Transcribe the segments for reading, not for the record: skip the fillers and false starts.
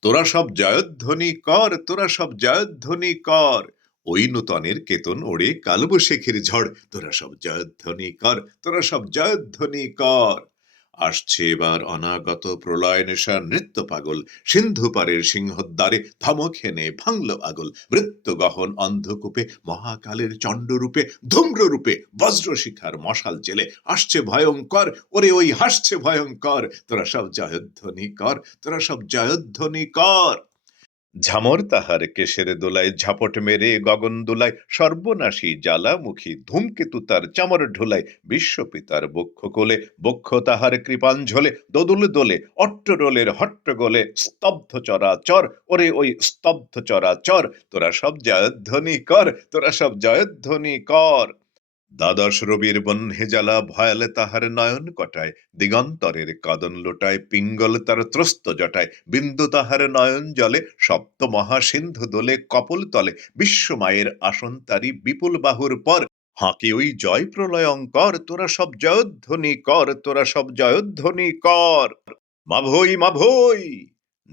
তোরা সব জয়ধ্বনি কর, তোরা সব জয়ধ্বনি কর। ওই নূতনের কেতন ওড়ে কালবৈশাখীর ঝড়। তোরা সব জয়ধ্বনি কর, তোরা সব জয়ধ্বনি কর। আসছে এবার অনাগত প্রলয় নেশা নৃত্য পাগল। সিন্ধু পারের সিংহদ্বারে ধমক হেনে ভাঙল আগল। মৃত্যু গহন অন্ধকূপে মহাকালের চণ্ডরূপে ধূম্ররূপে বজ্রশিখার মশাল জেলে আসছে ভয়ঙ্কর। ওরে ওই হাসছে ভয়ঙ্কর। তোরা সব জয়ধ্বনি কর, তোরা সব জয়ধ্বনি কর। ঝামর তাহার কেশের দোলায় ঝাপট মেরে গগন দোলায় সর্বনাশী জ্বালামুখী ধূমকেতু তার চামর ঢোলায় বিশ্বপিতার বক্ষ কোলে বক্ষ তাহার কৃপাঞ্ঝলে দোদুল দোলে অট্টরোলের হট্টগোলে স্তব্ধ চরাচর। ওরে ওই স্তব্ধ চরাচর। তোরা সব জয়ধ্বনি কর, তোরা সব জয়ধ্বনি কর। দ্বাদশ রবির বহ্নে জ্বালা ভয়ালে তাহার নয়ন কটায় দিগন্তরের কদন লোটায় পিঙ্গল তার ত্রস্ত জটায় বিন্দু তাহার নয়ন জলে সপ্ত মহাসিন্ধু দোলে কপল তলে বিশ্বমায়ের আসন তারি বিপুল বাহুর পর। হাঁকে ওই জয় প্রলয়ঙ্কর। তোরা সব জয়ধ্বনি কর, তোরা সব জয়ধ্বনি কর। মাভৈ মাভৈ,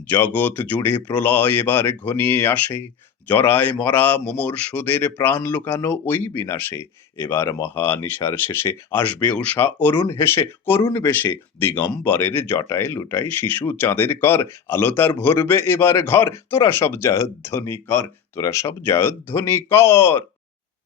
জগৎ জুড়ে প্রলয় এবার ঘনিয়ে আসে। জরায় মরা মুমূর্ষুদের প্রাণ লুকানো ওই বিনাশে। এবার মহানিশার শেষে আসবে উষা অরুণ হেসে করুণ বেশে দিগম্বরের জটায় লুটায় শিশু চাঁদের কর। আলো তার ভরবে এবার ঘর। তোরা সব জয়ধ্বনি কর, তোরা সব জয়ধ্বনি কর।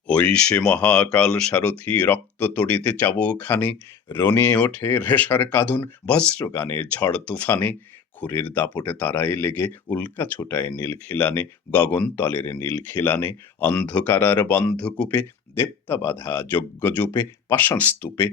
ওই সে মহাকাল সারথি রক্ত তড়িতে চাবুকখানে রনিয়ে ওঠে রেশার কাঁদন বজ্রগানে ঝড় তুফানে। খুরের দাপটে তারায় লেগে উল্কা ছোটায় নীল খিলানে গগন তলের নীল খিলানে অন্ধকারার বন্ধকূপে দেবতা বাধা যজ্ঞ জূপে পাষাণ স্তূপে।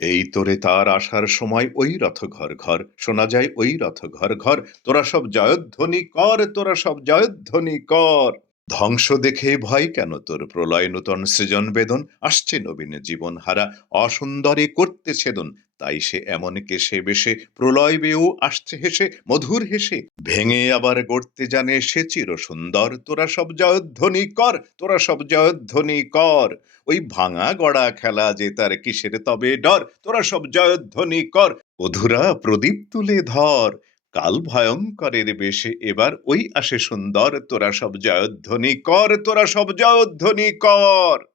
এই তোরে তার আসার সময় ওই রথ ঘর ঘর শোনা যায় ওই রথ ঘর ঘর। তোরা সব জয়ধ্বনি কর, তোরা সব জয়ধ্বনি কর। ধ্বংস দেখে ভয় কেন তোর প্রলয় নূতন সৃজন বেদন আসছে নবীন জীবন হারা অসুন্দরে করতে ছেদন। তাই সে এমন কেশে বেশে প্রলয় বেয়েও আসছে হেসে মধুর হেসে ভেঙে আবার গড়তে জানে সে চির সুন্দর। তোরা সব জয়ধ্বনি কর, তোরা সব জয়ধ্বনি কর। ওই ভাঙা গড়া খেলা যে তার কিসের তবে ডর। তোরা সব জয়ধ্বনি কর। অধুরা প্রদীপ তুলে ধর। কাল ভয়ঙ্করের বেশে এবার ওই আসে সুন্দর। তোরা সব জয়ধ্বনি কর, তোরা সব জয়ধ্বনি কর।